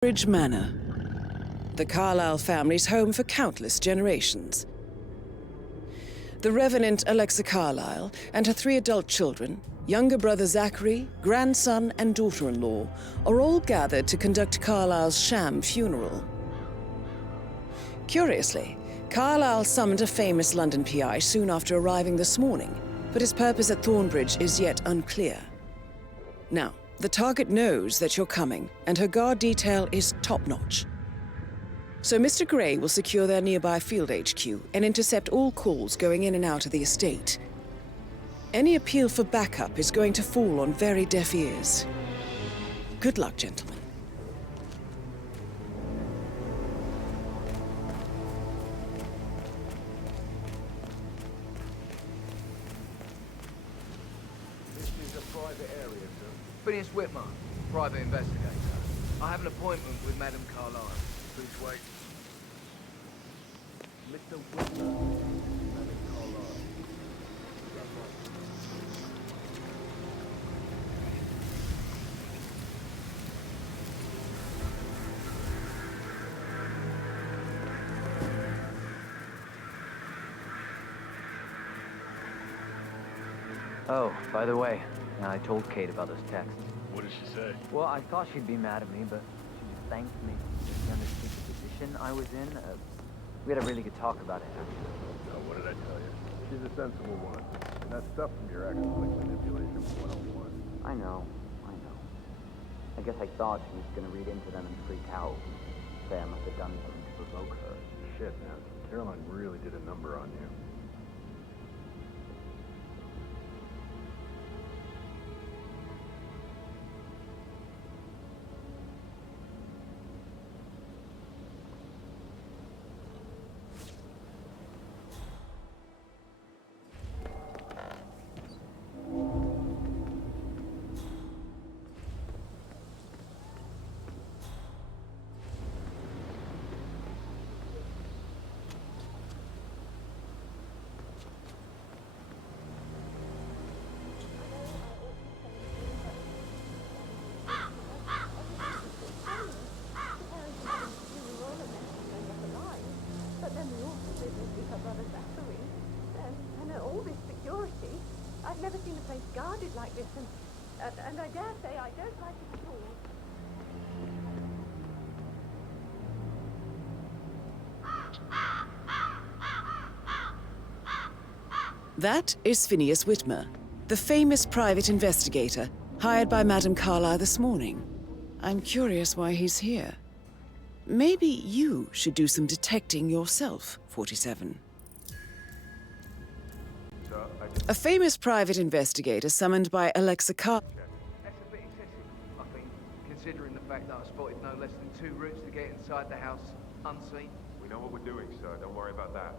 Bridge Manor, the Carlyle family's home for countless generations. The Revenant Alexa Carlyle and her 3 adult children, younger brother Zachary, grandson and daughter-in-law, are all gathered to conduct Carlyle's sham funeral. Curiously, Carlyle summoned a famous London PI soon after arriving this morning, but his purpose at Thornbridge is yet unclear. Now, the target knows that you're coming, and her guard detail is top-notch. So Mr. Gray will secure their nearby field HQ and intercept all calls going in and out of the estate. Any appeal for backup is going to fall on very deaf ears. Good luck, gentlemen. Phineas Whitmer, private investigator. I have an appointment with Madame Carlyle. Please wait. Mr. Whitmer, Madame Carlyle. Oh, by the way, I told Kate about those texts. What did she say? Well, I thought she'd be mad at me, but she just thanked me. She understood the position I was in. We had a really good talk about it, actually. Oh, what did I tell you? She's a sensible one. And that stuff from your ex is like manipulation 101. I know. I guess I thought she was gonna read into them and freak out. Say I must have done something to provoke her. Shit, man. Caroline really did a number on you. I've never seen a place guarded like this, and I dare say I don't like it at all. That is Phineas Whitmer, the famous private investigator hired by Madame Carlyle this morning. I'm curious why he's here. Maybe you should do some detecting yourself, 47. A famous private investigator summoned by Alexa Carlyle. That's a bit excessive, I think, considering the fact that I spotted no less than 2 routes to get inside the house unseen. We know what we're doing, sir. Don't worry about that.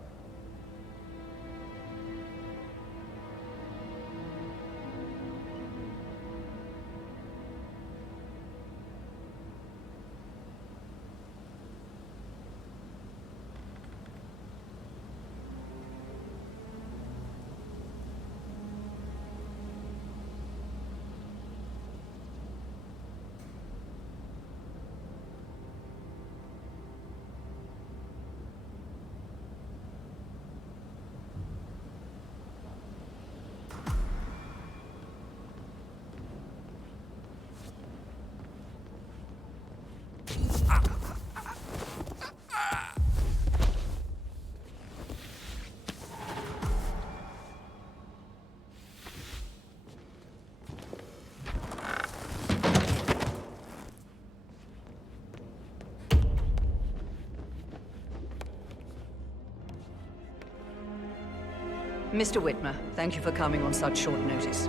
Mr. Whitmer, thank you for coming on such short notice.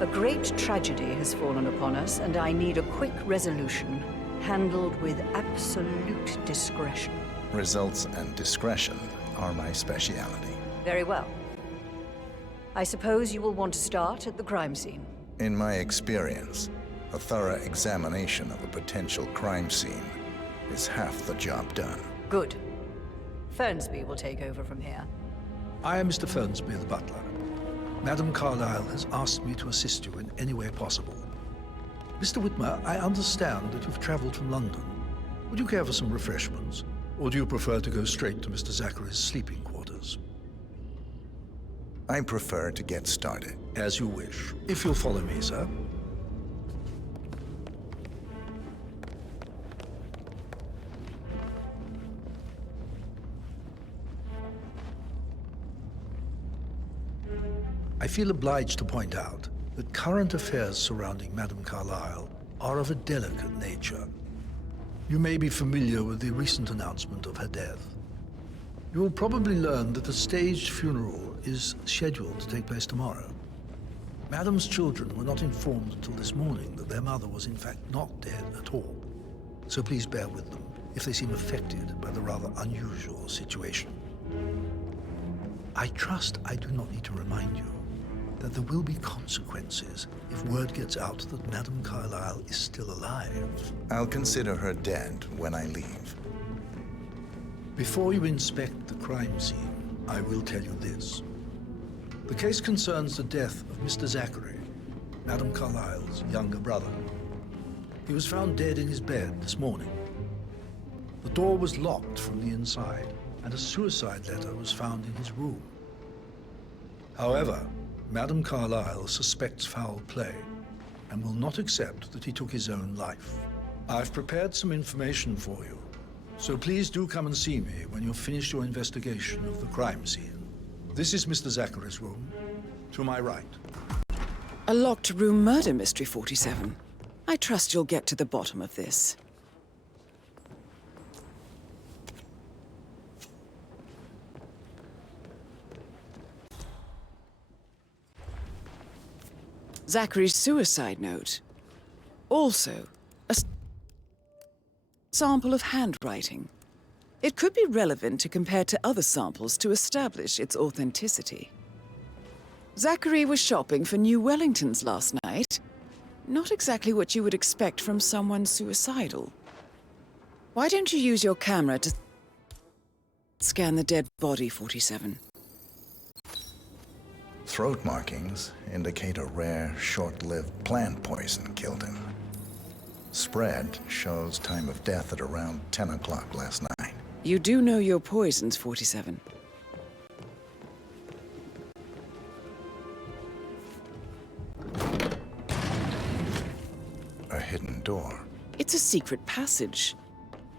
A great tragedy has fallen upon us, and I need a quick resolution, handled with absolute discretion. Results and discretion are my speciality. Very well. I suppose you will want to start at the crime scene. In my experience, a thorough examination of a potential crime scene is half the job done. Good. Fernsby will take over from here. I am Mr. Fernsby, the butler. Madame Carlyle has asked me to assist you in any way possible. Mr. Whitmer, I understand that you've traveled from London. Would you care for some refreshments? Or do you prefer to go straight to Mr. Zachary's sleeping quarters? I prefer to get started. As you wish. If you'll follow me, sir. I feel obliged to point out that current affairs surrounding Madame Carlyle are of a delicate nature. You may be familiar with the recent announcement of her death. You will probably learn that a staged funeral is scheduled to take place tomorrow. Madame's children were not informed until this morning that their mother was in fact not dead at all. So please bear with them if they seem affected by the rather unusual situation. I trust I do not need to remind you that there will be consequences if word gets out that Madame Carlyle is still alive. I'll consider her dead when I leave. Before you inspect the crime scene, I will tell you this. The case concerns the death of Mr. Zachary, Madame Carlyle's younger brother. He was found dead in his bed this morning. The door was locked from the inside, and a suicide letter was found in his room. However, Madame Carlyle suspects foul play and will not accept that he took his own life. I've prepared some information for you, so please do come and see me when you've finished your investigation of the crime scene. This is Mr. Zachary's room, to my right. A locked room murder mystery, 47. I trust you'll get to the bottom of this. Zachary's suicide note. Also, a sample of handwriting. It could be relevant to compare to other samples to establish its authenticity. Zachary was shopping for New Wellingtons last night. Not exactly what you would expect from someone suicidal. Why don't you use your camera to scan the dead body, 47? Throat markings indicate a rare, short-lived plant poison killed him. Spread shows time of death at around 10 o'clock last night. You do know your poisons, 47. A hidden door. It's a secret passage.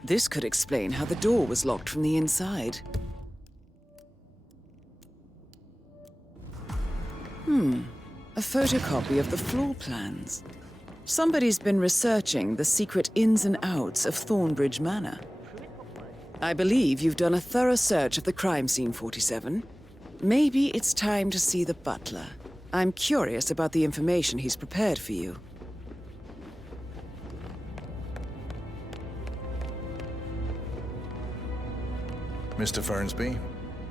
This could explain how the door was locked from the inside. A photocopy of the floor plans. Somebody's been researching the secret ins and outs of Thornbridge Manor. I believe you've done a thorough search of the crime scene, 47. Maybe it's time to see the butler. I'm curious about the information he's prepared for you. Mr. Fernsby,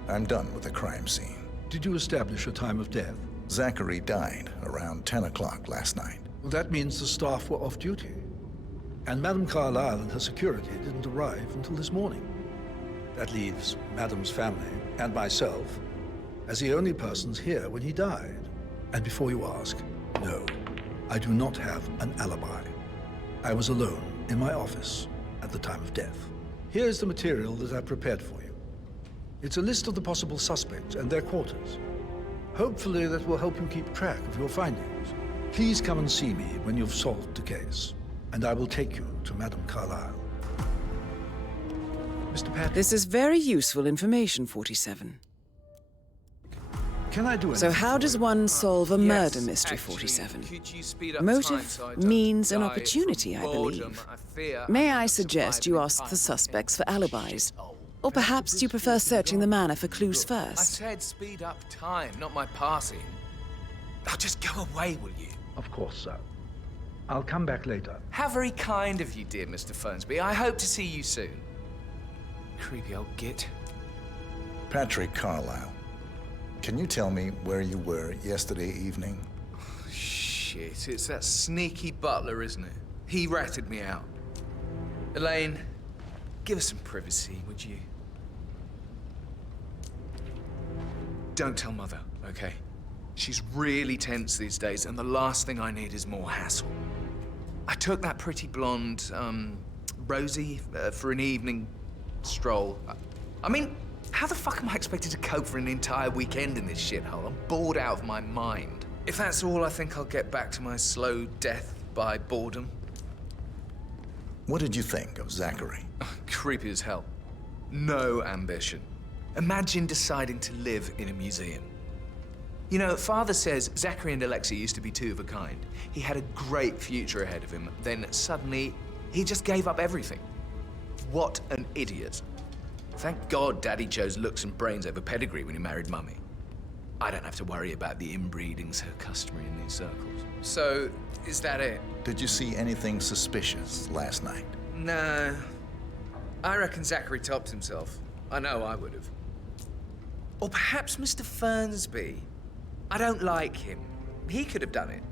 I'm done with the crime scene. Did you establish a time of death? Zachary died around 10 o'clock last night. Well, that means the staff were off duty. And Madame Carlyle and her security didn't arrive until this morning. That leaves Madame's family and myself as the only persons here when he died. And before you ask, no, I do not have an alibi. I was alone in my office at the time of death. Here's the material that I prepared for you. It's a list of the possible suspects and their quarters. Hopefully that will help you keep track of your findings. Please come and see me when you've solved the case, and I will take you to Madame Carlyle. Mr. Patrick. This is very useful information, 47. Can I do anything? So how does one solve a murder mystery, 47? Motive, means, and opportunity, I believe. May I suggest you ask the suspects for alibis? Or perhaps you prefer searching the manor for clues I first? said speed up time, not my passing. Now just go away, will you? Of course, sir. I'll come back later. How very kind of you, dear Mr. Fernsby. I hope to see you soon. Creepy old git. Patrick Carlyle, can you tell me where you were yesterday evening? Shit, it's that sneaky butler, isn't it? He ratted me out. Elaine, give us some privacy, would you? Don't tell Mother, okay? She's really tense these days, and the last thing I need is more hassle. I took that pretty blonde, Rosie for an evening stroll. I mean, how the fuck am I expected to cope for an entire weekend in this shithole? I'm bored out of my mind. If that's all, I think I'll get back to my slow death by boredom. What did you think of Zachary? Creepy as hell. No ambition. Imagine deciding to live in a museum. You know, Father says Zachary and Alexei used to be two of a kind. He had a great future ahead of him, then suddenly he just gave up everything. What an idiot. Thank God Daddy chose looks and brains over pedigree when he married Mummy. I don't have to worry about the inbreeding so customary in these circles. So, is that it? Did you see anything suspicious last night? No. I reckon Zachary topped himself. I know I would have. Or perhaps Mr. Fernsby. I don't like him. He could have done it.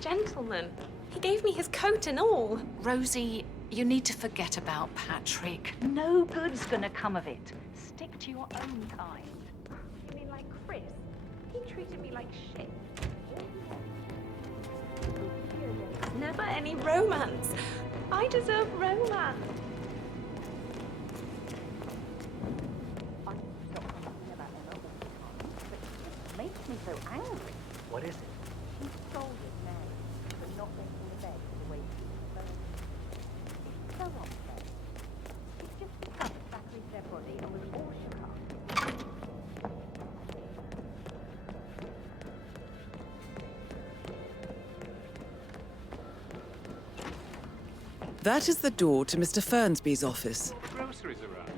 Gentleman. He gave me his coat and all. Rosie, you need to forget about Patrick. No good's gonna come of it. Stick to your own kind. You mean like Chris? He treated me like shit. Never any romance. I deserve romance. It makes me so angry. What is it? He stole his man for not making the bed the way he was supposed to. It's so unfair. He's just discovered Zachary's dead body and was all shook up. That is the door to Mr. Fernsby's office. Groceries arrived.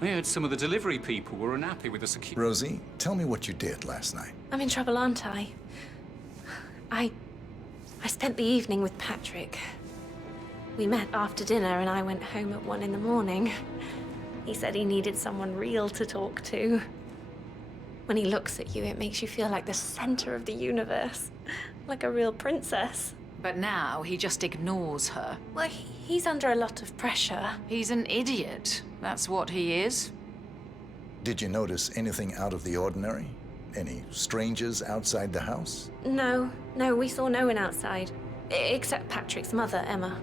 I heard some of the delivery people were unhappy with the security. Rosie, tell me what you did last night. I'm in trouble, aren't I? I spent the evening with Patrick. We met after dinner and I went home at 1 in the morning. He said he needed someone real to talk to. When he looks at you, it makes you feel like the center of the universe. Like a real princess. But now he just ignores her. Well, he's under a lot of pressure. He's an idiot. That's what he is. Did you notice anything out of the ordinary? Any strangers outside the house? No, we saw no one outside. Except Patrick's mother, Emma.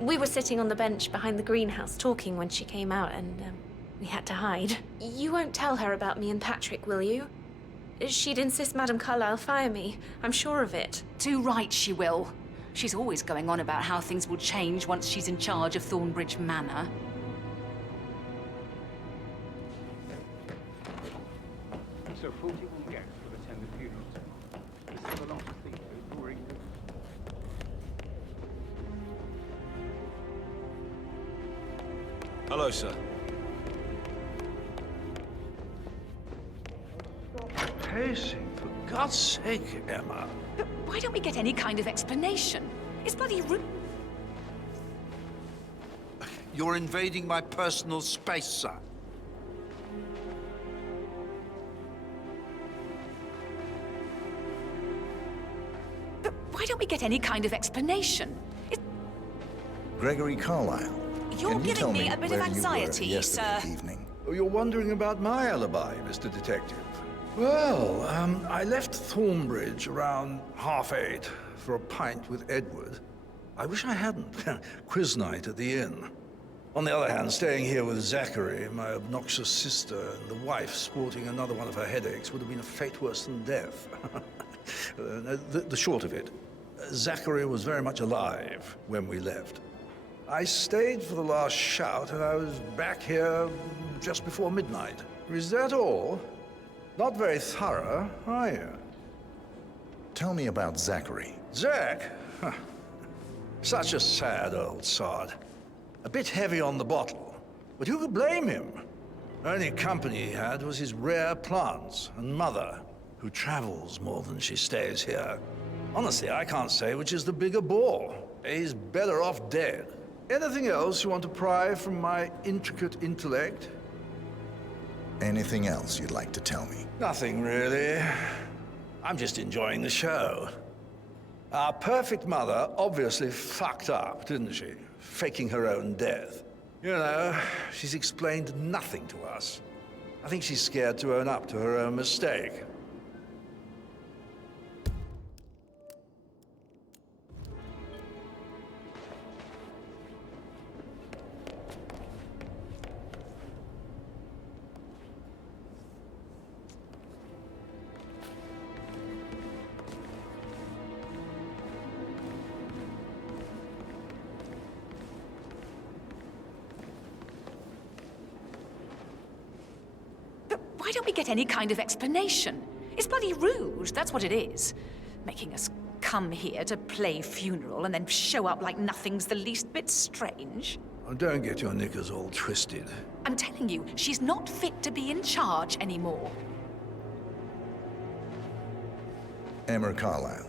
We were sitting on the bench behind the greenhouse talking when she came out and we had to hide. You won't tell her about me and Patrick, will you? She'd insist Madame Carlyle fire me. I'm sure of it. Too right she will. She's always going on about how things will change once she's in charge of Thornbridge Manor. So 41 guests will attend the funeral tomorrow. This is a lot to think of during the... Hello, sir. Pacing, for God's sake, Emma. But why don't we get any kind of explanation? It's bloody rude. You're invading my personal space, sir. But why don't we get any kind of explanation? Gregory Carlyle. You're can you giving tell me a bit of where you were anxiety, yesterday sir. evening? Oh, you're wondering about my alibi, Mr. Detective. Well, I left Thornbridge around 8:30 for a pint with Edward. I wish I hadn't. Quiz night at the inn. On the other hand, staying here with Zachary, my obnoxious sister, and the wife sporting another one of her headaches would have been a fate worse than death. The short of it, Zachary was very much alive when we left. I stayed for the last shout, and I was back here just before midnight. Is that all? Not very thorough, are you? Tell me about Zachary. Zach? Huh. Such a sad old sod. A bit heavy on the bottle, but who could blame him? Only company he had was his rare plants and mother, who travels more than she stays here. Honestly, I can't say which is the bigger bore. He's better off dead. Anything else you want to pry from my intricate intellect? Anything else you'd like to tell me? Nothing really. I'm just enjoying the show. Our perfect mother obviously fucked up, didn't she? Faking her own death. You know, she's explained nothing to us. I think she's scared to own up to her own mistake. Why don't we get any kind of explanation? It's bloody rude, that's what it is. Making us come here to play funeral and then show up like nothing's the least bit strange. Oh, don't get your knickers all twisted. I'm telling you, she's not fit to be in charge anymore. Emmer Carlisle,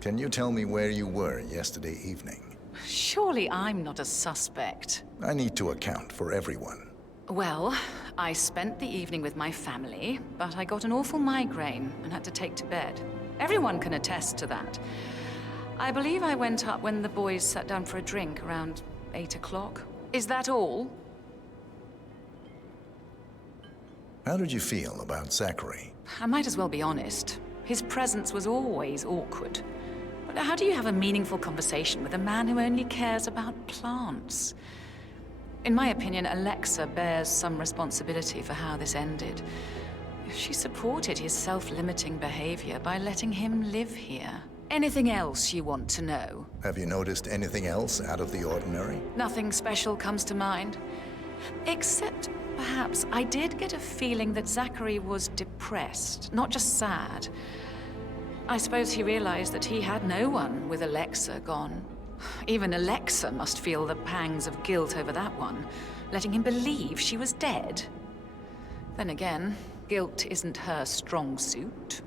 can you tell me where you were yesterday evening? Surely I'm not a suspect. I need to account for everyone. Well, I spent the evening with my family, but I got an awful migraine and had to take to bed. Everyone can attest to that. I believe I went up when the boys sat down for a drink around 8 o'clock. Is that all? How did you feel about Zachary? I might as well be honest. His presence was always awkward. But how do you have a meaningful conversation with a man who only cares about plants? In my opinion, Alexa bears some responsibility for how this ended. She supported his self-limiting behavior by letting him live here. Anything else you want to know? Have you noticed anything else out of the ordinary? Nothing special comes to mind. Except, perhaps, I did get a feeling that Zachary was depressed, not just sad. I suppose he realized that he had no one with Alexa gone. Even Alexa must feel the pangs of guilt over that one, letting him believe she was dead. Then again, guilt isn't her strong suit.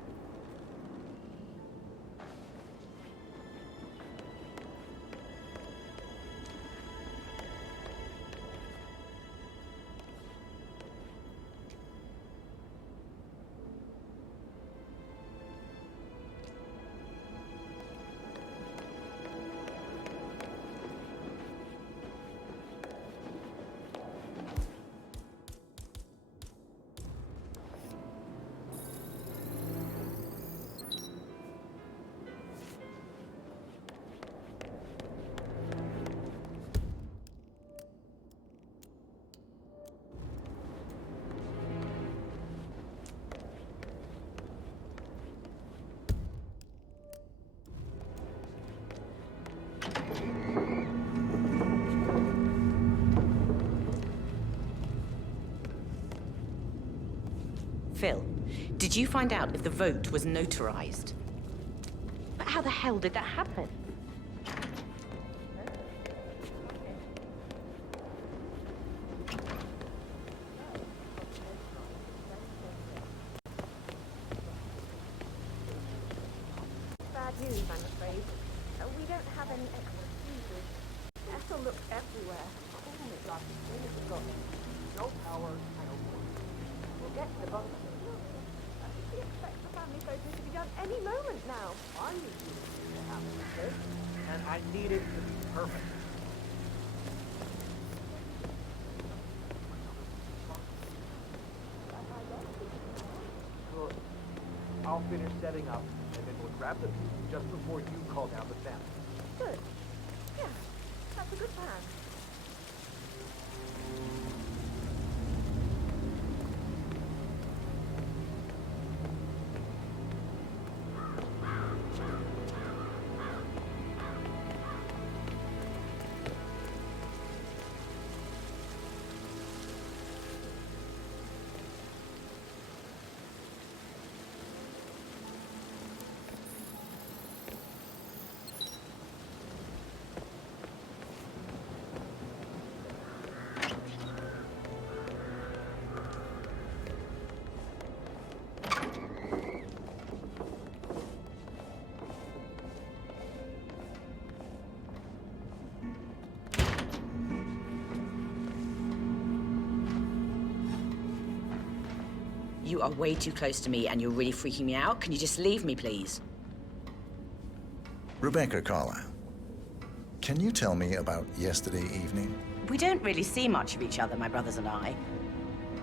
Phil, did you find out if the vote was notarized? But how the hell did that happen? Bad news, I'm afraid. We don't have any extra fuses. Ethel looked everywhere. Call it like as soon as it got no power, no more. We'll get to the bunker. She expects the family photos to be done any moment now. I knew you were going to happen, okay? And I need it to be perfect. Good. I'll finish setting up, and then we'll grab the pieces just before you call down the family. Good. Yeah, that's a good plan. You are way too close to me and you're really freaking me out. Can you just leave me, please? Rebecca Carlisle, can you tell me about yesterday evening? We don't really see much of each other, my brothers and I.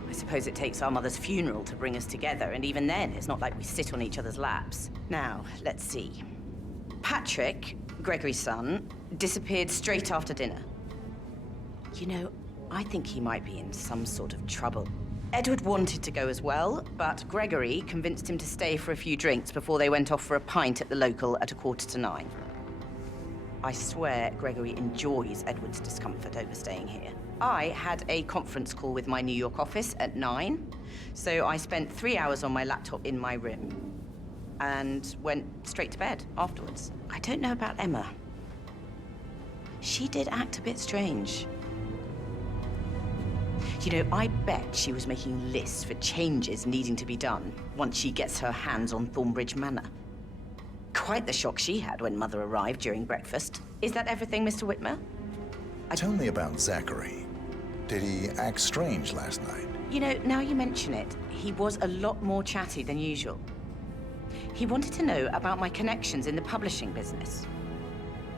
I suppose it takes our mother's funeral to bring us together, and even then, it's not like we sit on each other's laps. Now, let's see. Patrick, Gregory's son, disappeared straight after dinner. You know, I think he might be in some sort of trouble. Edward wanted to go as well, but Gregory convinced him to stay for a few drinks before they went off for a pint at the local at 9:15. I swear Gregory enjoys Edward's discomfort over staying here. I had a conference call with my New York office at 9, so I spent 3 hours on my laptop in my room and went straight to bed afterwards. I don't know about Emma. She did act a bit strange. You know, I bet she was making lists for changes needing to be done once she gets her hands on Thornbridge Manor. Quite the shock she had when Mother arrived during breakfast. Is that everything, Mr. Whitmer? Tell me about Zachary. Did he act strange last night? You know, now you mention it, he was a lot more chatty than usual. He wanted to know about my connections in the publishing business.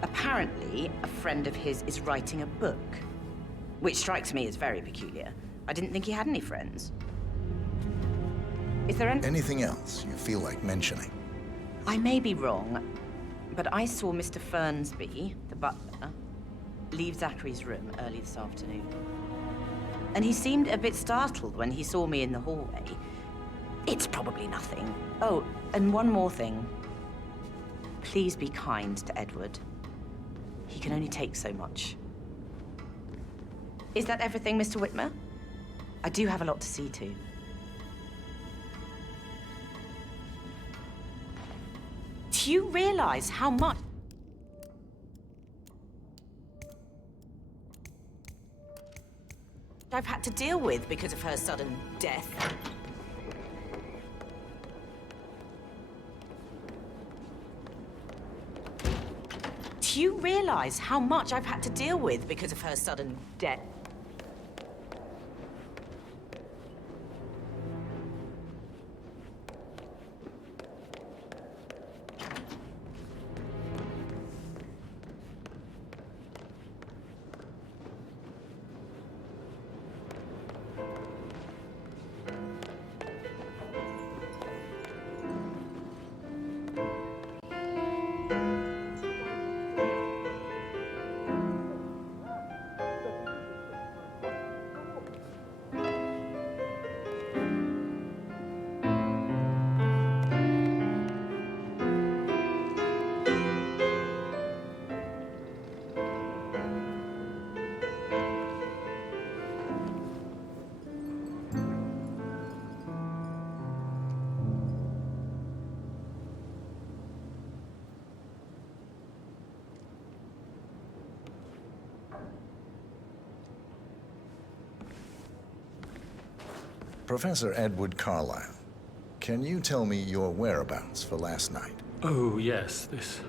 Apparently, a friend of his is writing a book, which strikes me as very peculiar. I didn't think he had any friends. Is there anything else you feel like mentioning? I may be wrong, but I saw Mr. Fernsby, the butler, leave Zachary's room early this afternoon. And he seemed a bit startled when he saw me in the hallway. It's probably nothing. Oh, and one more thing. Please be kind to Edward. He can only take so much. Is that everything, Mr. Whitmer? I do have a lot to see to. Do you realize how much I've had to deal with because of her sudden death? Do you realize how much I've had to deal with because of her sudden death? Professor Edward Carlyle, can you tell me your whereabouts for last night? Oh, yes, this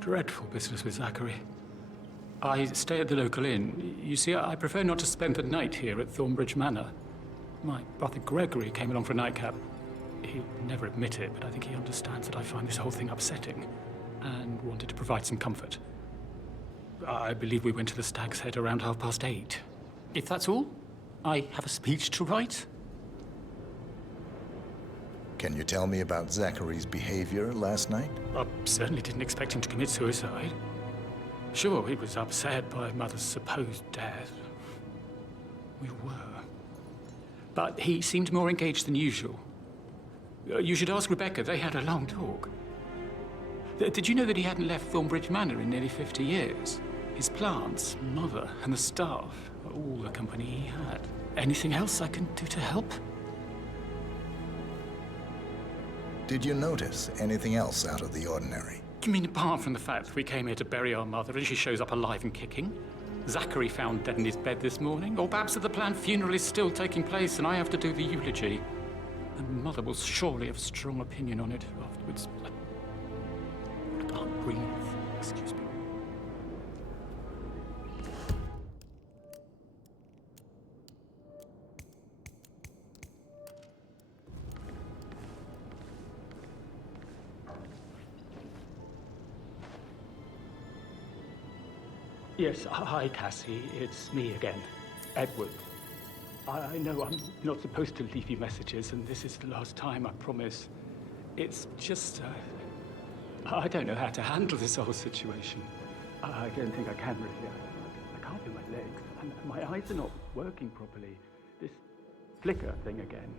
dreadful business with Zachary. I stay at the local inn. You see, I prefer not to spend the night here at Thornbridge Manor. My brother Gregory came along for a nightcap. He'll never admit it, but I think he understands that I find this whole thing upsetting and wanted to provide some comfort. I believe we went to the Stag's Head around 8:30. If that's all, I have a speech to write. Can you tell me about Zachary's behavior last night? I certainly didn't expect him to commit suicide. Sure, he was upset by Mother's supposed death. We were. But he seemed more engaged than usual. You should ask Rebecca. They had a long talk. Did you know that he hadn't left Thornbridge Manor in nearly 50 years? His plants, Mother, and the staff are all the company he had. Anything else I can do to help? Did you notice anything else out of the ordinary? You mean apart from the fact that we came here to bury our mother and she shows up alive and kicking? Zachary found dead in his bed this morning? Or perhaps that the planned funeral is still taking place and I have to do the eulogy? And Mother will surely have a strong opinion on it afterwards. I can't breathe. Excuse me. Yes, hi, Cassie. It's me again, Edward. I know I'm not supposed to leave you messages, and this is the last time, I promise. It's just, I don't know how to handle this whole situation. I don't think I can really. I can't feel my legs, and my eyes are not working properly. This flicker thing again.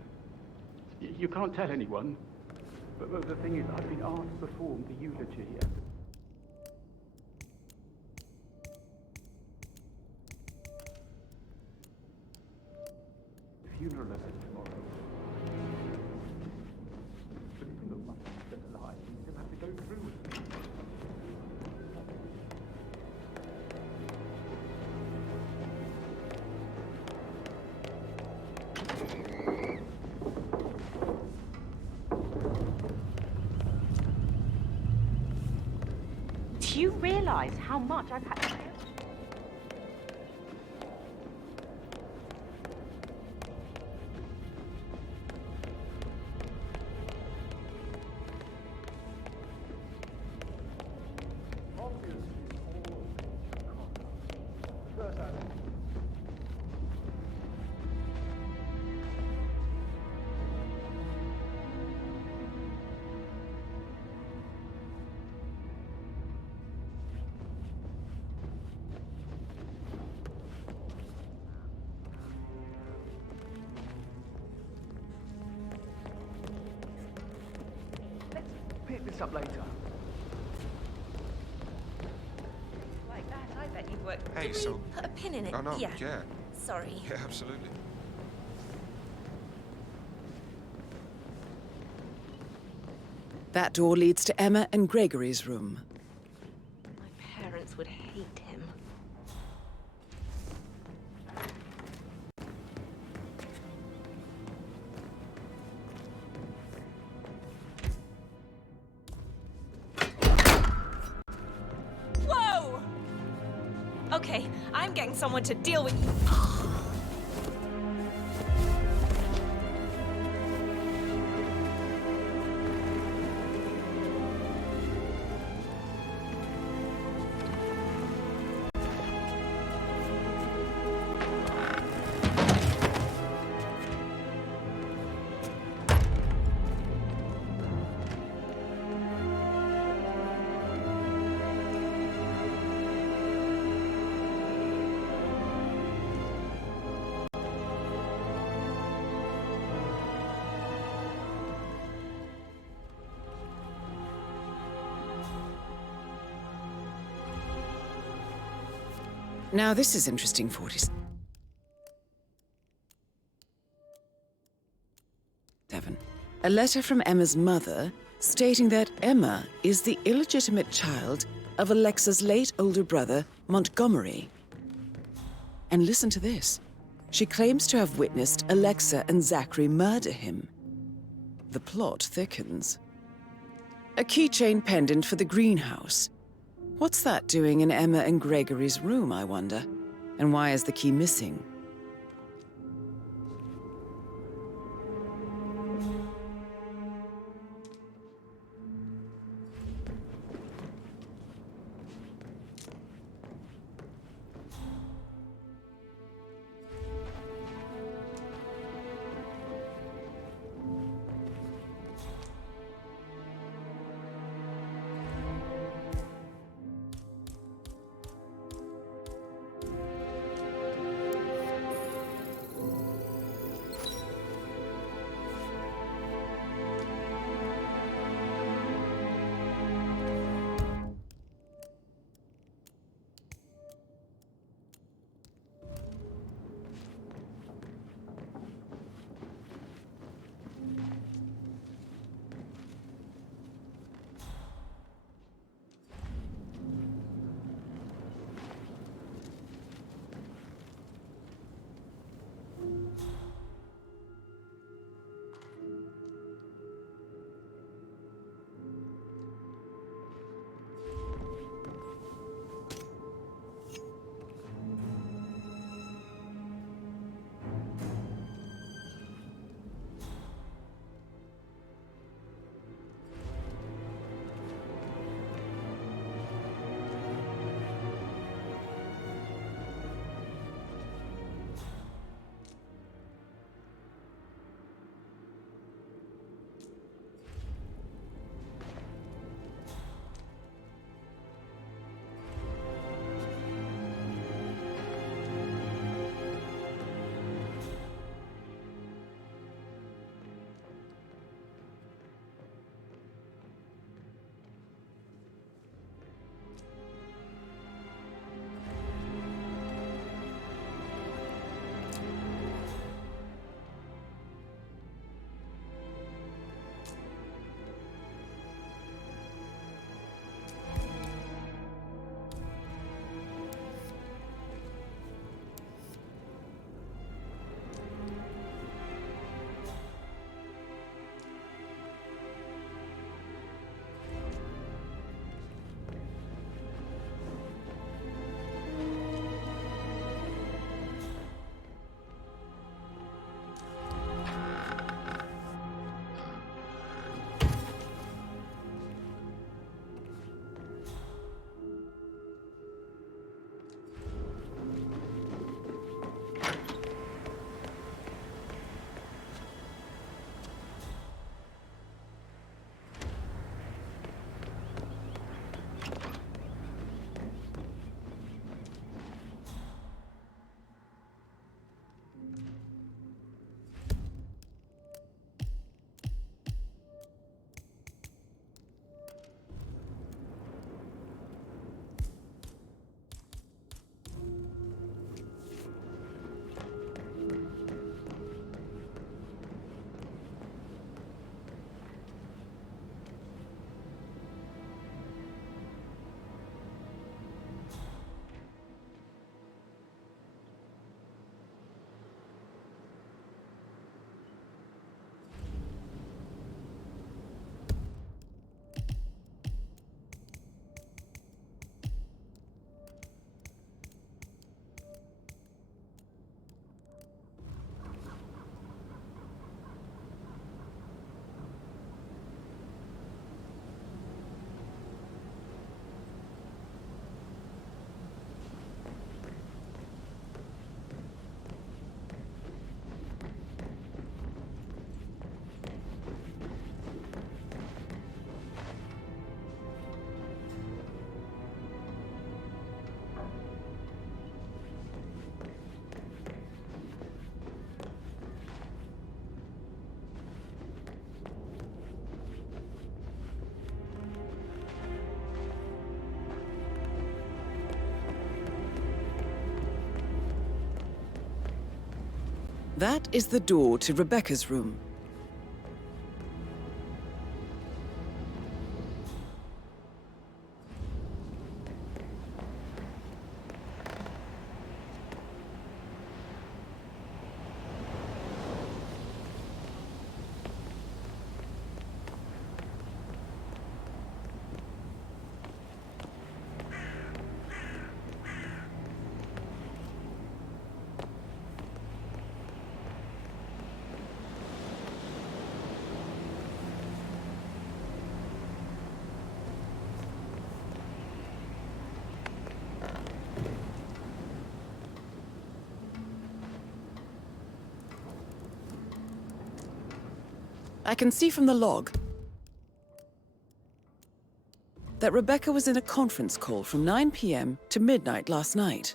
You can't tell anyone, but the thing is, I've been asked to perform the eulogy. Funeral is tomorrow. But even though Mother's still alive, we still have to go through with it. Do you realize how much I've had to do? Pick this up later. Like that, I bet you've worked. Hey, Can we so- put a pin in it? Oh, no, Yeah. yeah. Sorry. Yeah, absolutely. That door leads to Emma and Gregory's room. My parents would hate him. Whoa! Okay, I'm getting someone to deal with you. Now this is interesting, 47. A letter from Emma's mother stating that Emma is the illegitimate child of Alexa's late older brother, Montgomery. And listen to this. She claims to have witnessed Alexa and Zachary murder him. The plot thickens. A keychain pendant for the greenhouse. What's that doing in Emma and Gregory's room, I wonder? And why is the key missing? That is the door to Rebecca's room. I can see from the log that Rebecca was in a conference call from 9 p.m. to midnight last night.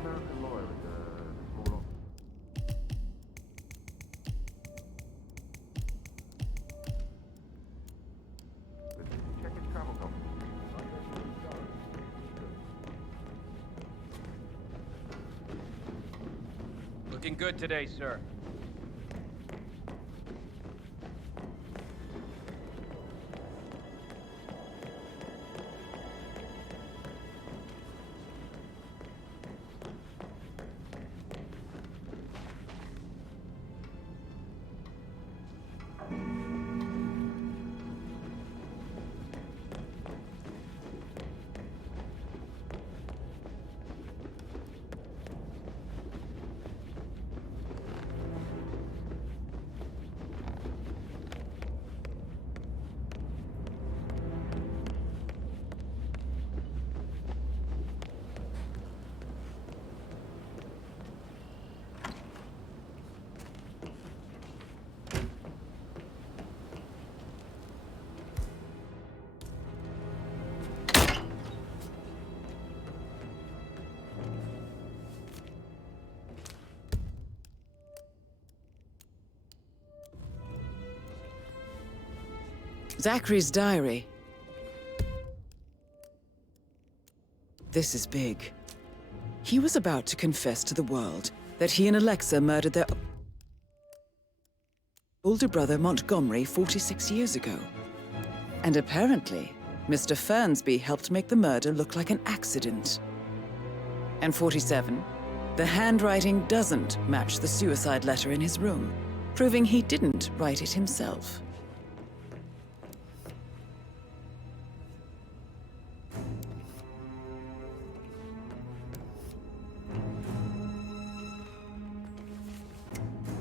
American lawyer in the small office. Check his travel documents. Looking good today, sir. Zachary's diary. This is big. He was about to confess to the world that he and Alexa murdered their older brother Montgomery 46 years ago. And apparently, Mr. Fernsby helped make the murder look like an accident. And 47, the handwriting doesn't match the suicide letter in his room, proving he didn't write it himself.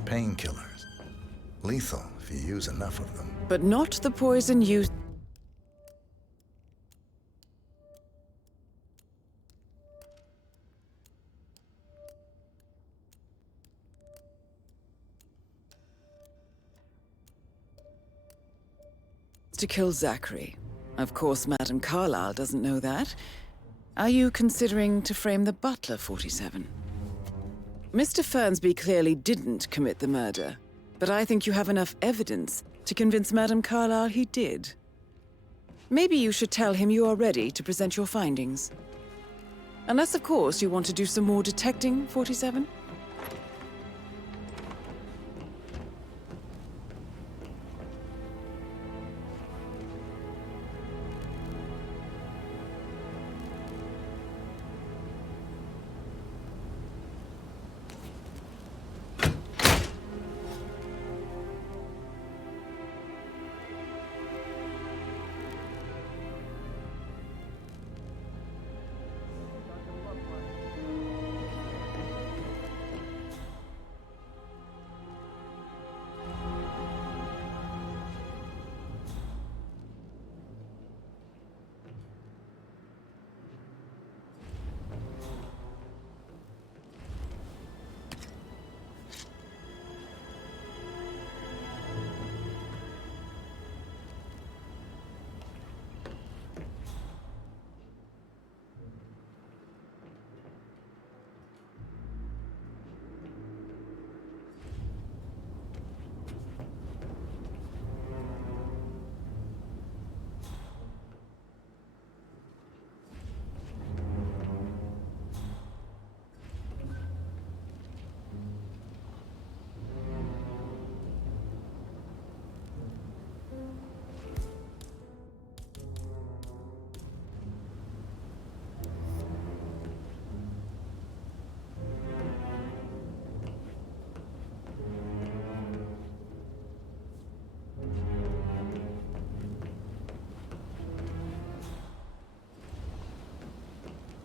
Painkillers. Lethal if you use enough of them. But not the poison used to kill Zachary. Of course, Madame Carlyle doesn't know that, Are you considering to frame the butler, 47? Mr. Fernsby clearly didn't commit the murder, but I think you have enough evidence to convince Madame Carlyle he did. Maybe you should tell him you are ready to present your findings. Unless, of course, you want to do some more detecting, 47?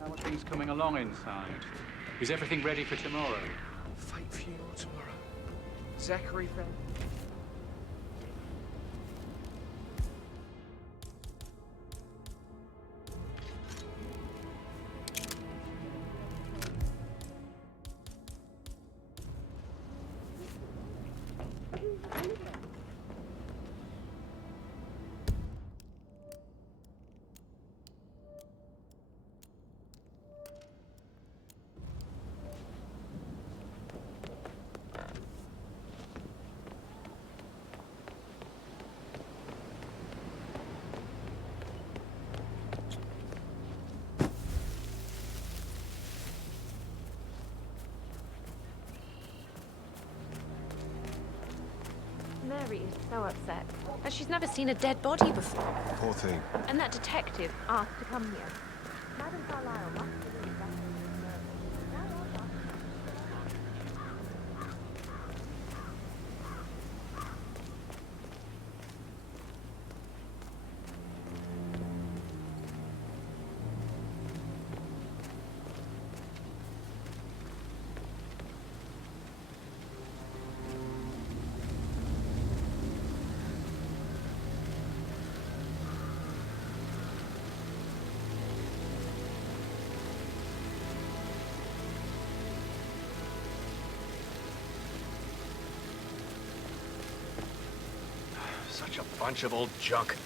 How are things coming along inside? Is everything ready for tomorrow? Fate funeral tomorrow. Zachary found... Mary is so upset. And she's never seen a dead body before. Poor thing. And that detective asked to come here. Madame Carlyle must believe Zachary's murder. Now you're done. Such a bunch of old junk.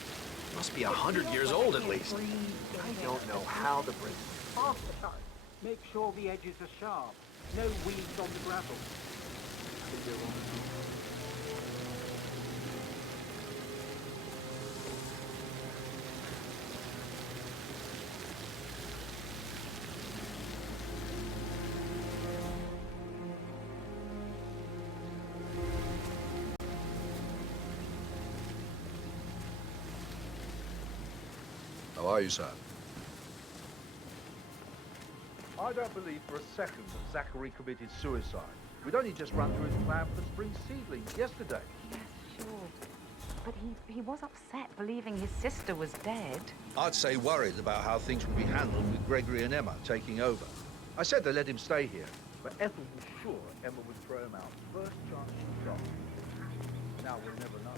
Must be 100 years old at least. I don't know how to bring off the cart. Make sure the edges are sharp. No weeds on the gravel. How are you, sir? I don't believe for a second that Zachary committed suicide. We'd only just run through his plan for the spring seedlings yesterday. Yes, sure. But he was upset believing his sister was dead. I'd say worried about how things would be handled with Gregory and Emma taking over. I said they let him stay here. But Ethel was sure Emma would throw him out first chance she got. Now we'll never know.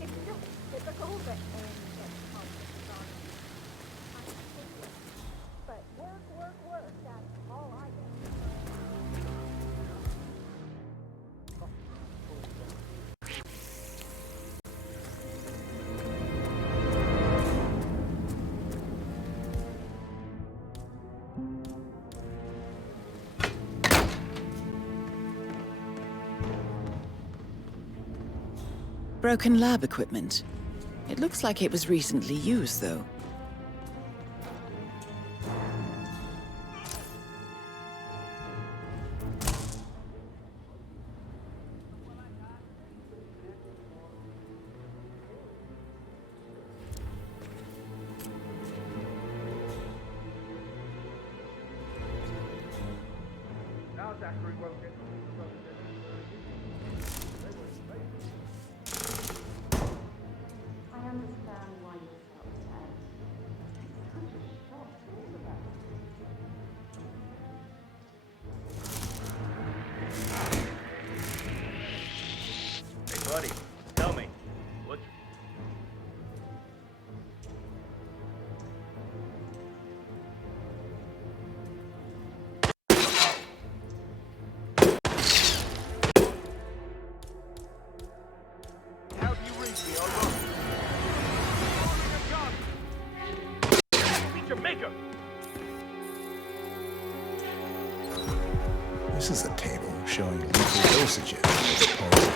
It's just typical that but work, that's all I get. Broken lab equipment. It looks like it was recently used, though. Now Zachary won't get I understand why you're so upset. It's such a shock to all of us. Hey, buddy, tell me, what? How do you reach me, Oliver? Meet your maker! This is a table showing lethal dosages as opposed to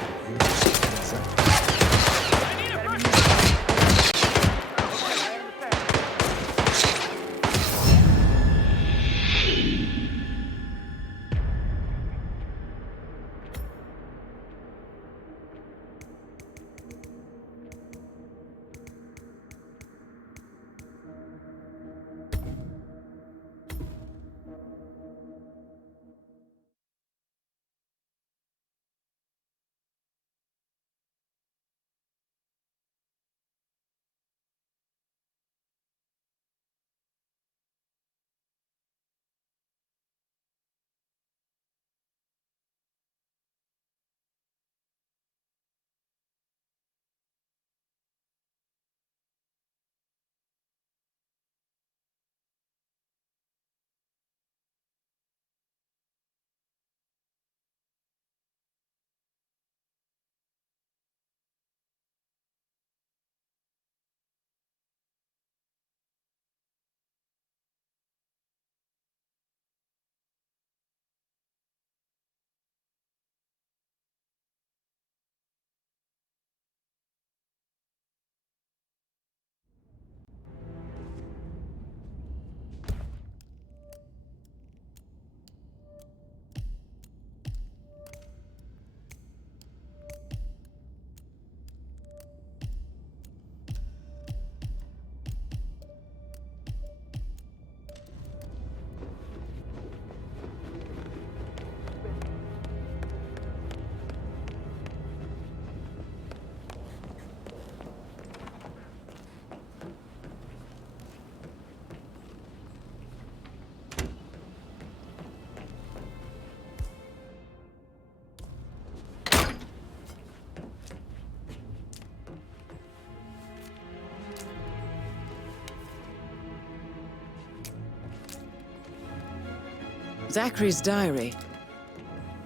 Zachary's diary.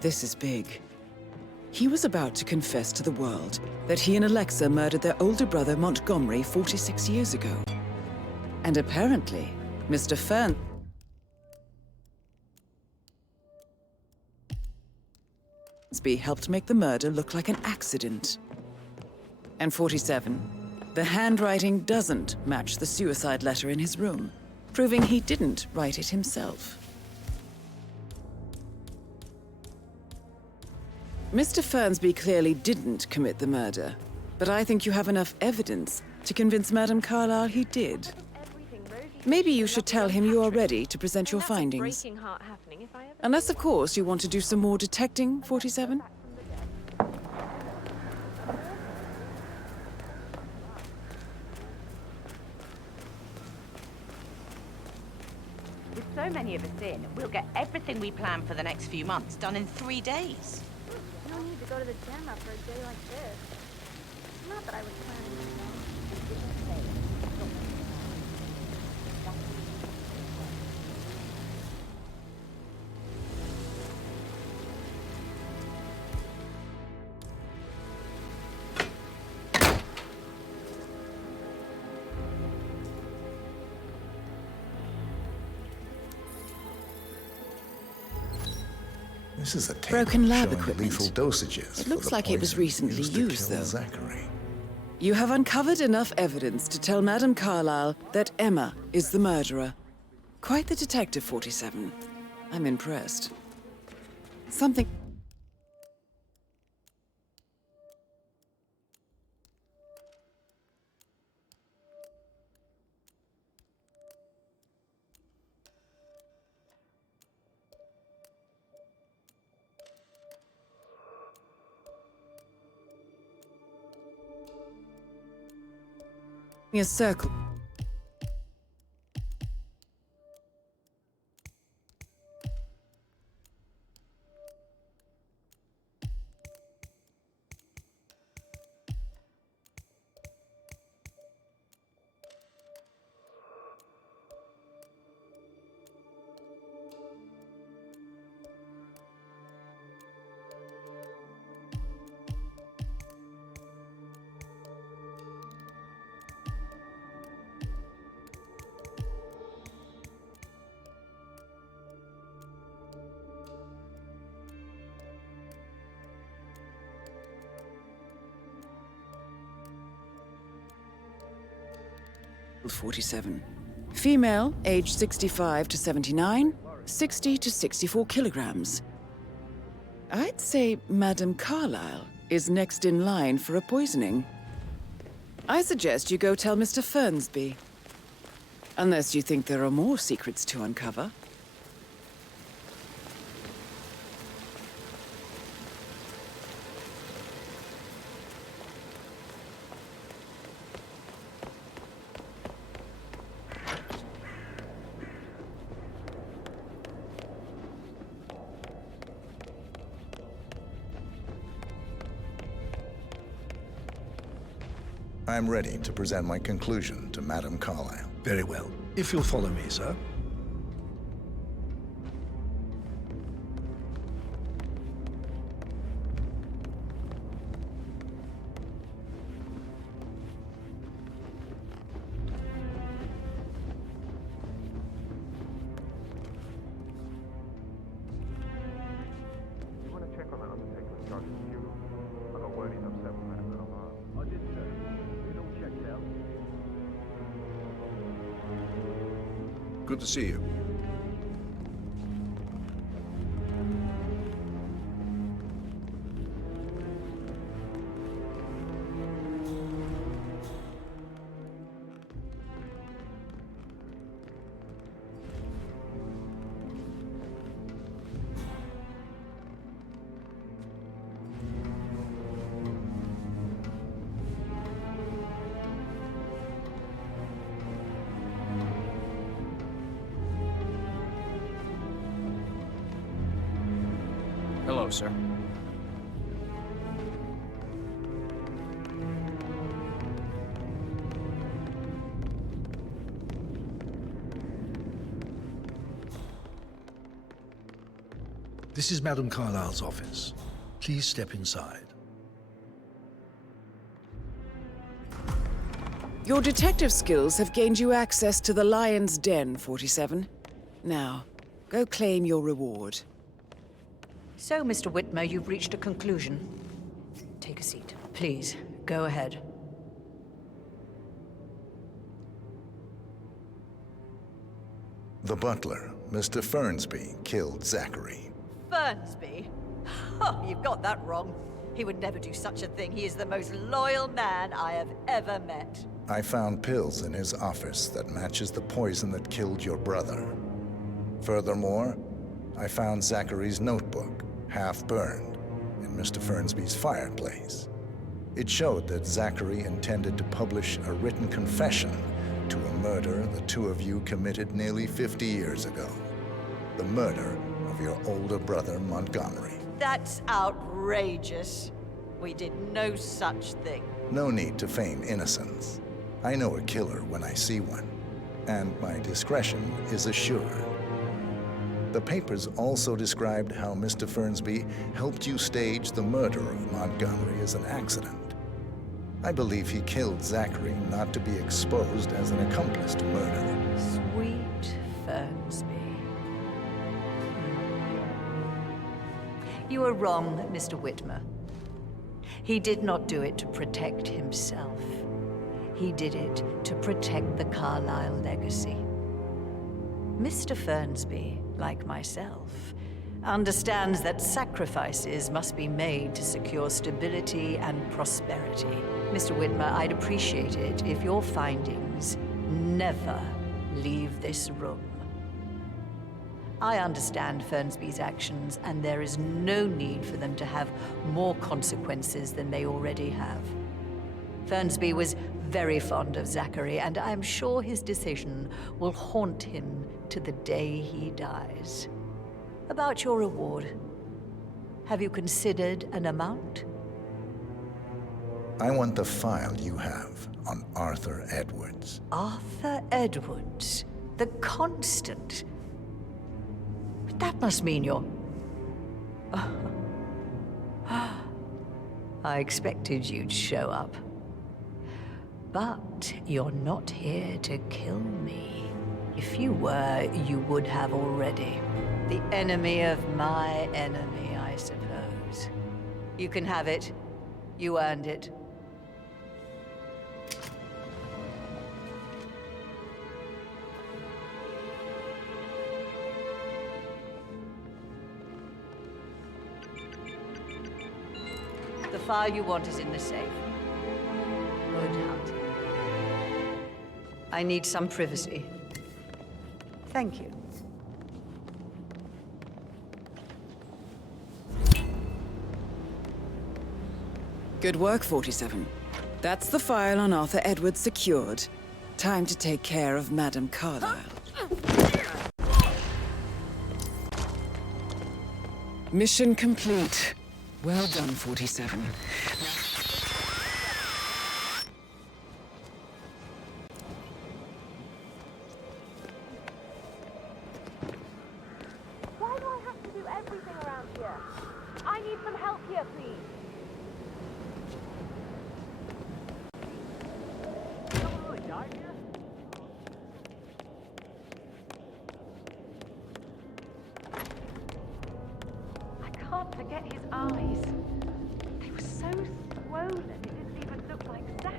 This is big. He was about to confess to the world that he and Alexa murdered their older brother Montgomery 46 years ago. And apparently, Mr. Fernsby helped make the murder look like an accident. And 47, the handwriting doesn't match the suicide letter in his room, proving he didn't write it himself. Mr. Fernsby clearly didn't commit the murder, but I think you have enough evidence to convince Madame Carlyle he did. Maybe you should tell him you are ready to present your findings. Unless, of course, you want to do some more detecting, 47? With so many of us in, we'll get everything we plan for the next few months done in 3 days. No need to go to the gym after a day like this. Not that I was planning to go. Didn't say. Don't make me mad. This is a tape Broken lab showing equipment. lethal dosages. It for looks the like it was poison recently used to used, kill though. Zachary. You have uncovered enough evidence to tell Madame Carlyle that Emma is the murderer. Quite the detective, 47. I'm impressed. Something... a circle. .47. Female, age 65 to 79, 60 to 64 kilograms. I'd say Madame Carlyle is next in line for a poisoning. I suggest you go tell Mr. Fernsby. Unless you think there are more secrets to uncover. I'm ready to present my conclusion to Madame Carlyle. Very well. If you'll follow me, sir. You want to check on that undertaker in charge of the funeral? I got word he's upset with Madame Carlyle. I did, sir. It all checked out. Good to see you. Hello, sir. This is Madame Carlyle's office. Please step inside. Your detective skills have gained you access to the Lion's Den, 47. Now, go claim your reward. So, Mr. Whitmer, you've reached a conclusion. Take a seat. Please, go ahead. The butler, Mr. Fernsby, killed Zachary. Fernsby? Oh, you've got that wrong. He would never do such a thing. He is the most loyal man I have ever met. I found pills in his office that matches the poison that killed your brother. Furthermore, I found Zachary's notebook, half burned, in Mr. Fernsby's fireplace. It showed that Zachary intended to publish a written confession to a murder the two of you committed nearly 50 years ago. The murder of your older brother, Montgomery. That's outrageous. We did no such thing. No need to feign innocence. I know a killer when I see one, and my discretion is assured. The papers also described how Mr. Fernsby helped you stage the murder of Montgomery as an accident. I believe he killed Zachary not to be exposed as an accomplice to murder. Sweet Fernsby. You are wrong, Mr. Whitmer. He did not do it to protect himself. He did it to protect the Carlyle legacy. Mr. Fernsby, like myself, understands that sacrifices must be made to secure stability and prosperity. Mr. Whitmer, I'd appreciate it if your findings never leave this room. I understand Fernsby's actions, and there is no need for them to have more consequences than they already have. Fernsby was very fond of Zachary, and I'm sure his decision will haunt him to the day he dies. About your reward, have you considered an amount? I want the file you have on Arthur Edwards. Arthur Edwards, the Constant. But that must mean you're... I expected you'd show up. But you're not here to kill me. If you were, you would have already. The enemy of my enemy, I suppose. You can have it. You earned it. The file you want is in the safe. Good hunting. I need some privacy. Thank you. Good work, 47. That's the file on Arthur Edwards secured. Time to take care of Madame Carlyle. Mission complete. Well done, 47. Why do I have to do everything around here? I need some help here, please. Someone really died here? I can't forget his eyes. They were so swollen, it didn't even look like Zachary.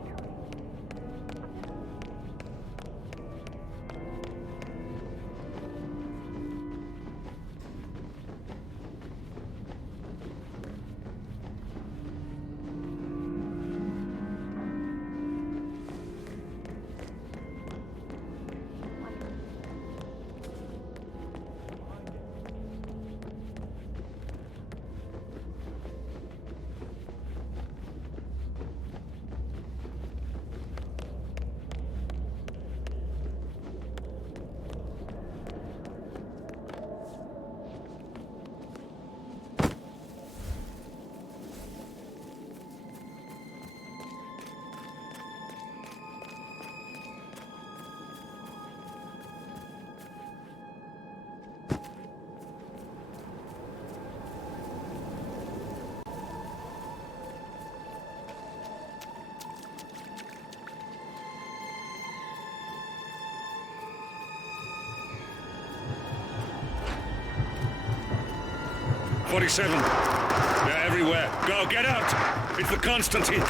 "47. They're everywhere. Go, get out! It's the Constantine.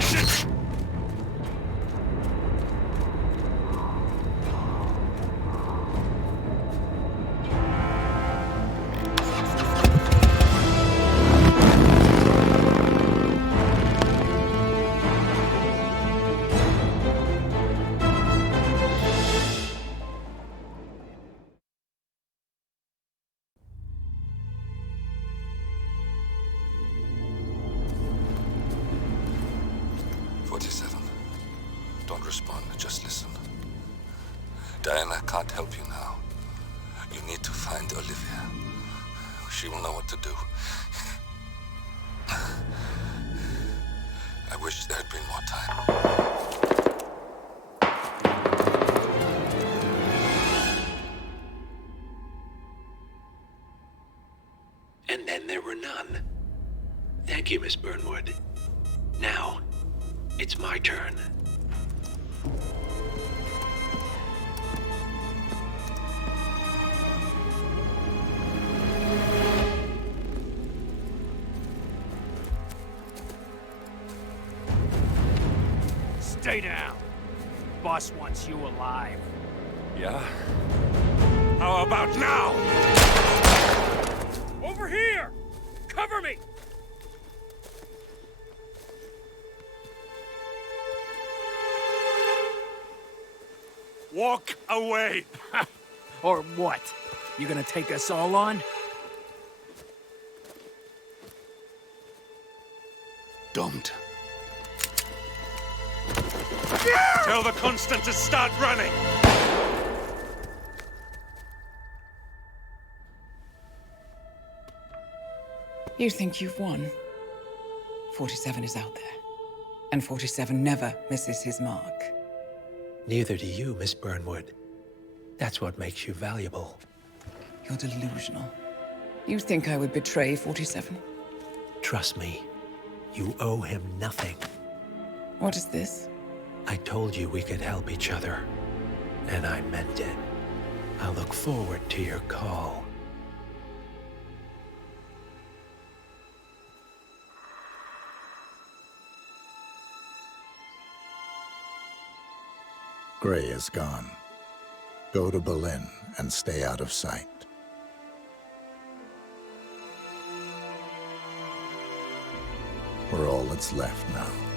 Shit! Don't respond, just listen. Diana can't help you now. You need to find Olivia. She will know what to do. I wish there had been more time. And then there were none. Thank you, Miss Burnwood. Now, it's my turn. Stay down. Boss wants you alive. Yeah? How about now? Over here! Cover me! Walk away! Or what? You gonna take us all on? Don't. Tell the Constant to start running! You think you've won? 47 is out there. And 47 never misses his mark. Neither do you, Miss Burnwood. That's what makes you valuable. You're delusional. You think I would betray 47? Trust me, you owe him nothing. What is this? I told you we could help each other, and I meant it. I look forward to your call. Gray is gone. Go to Berlin and stay out of sight. We're all that's left now.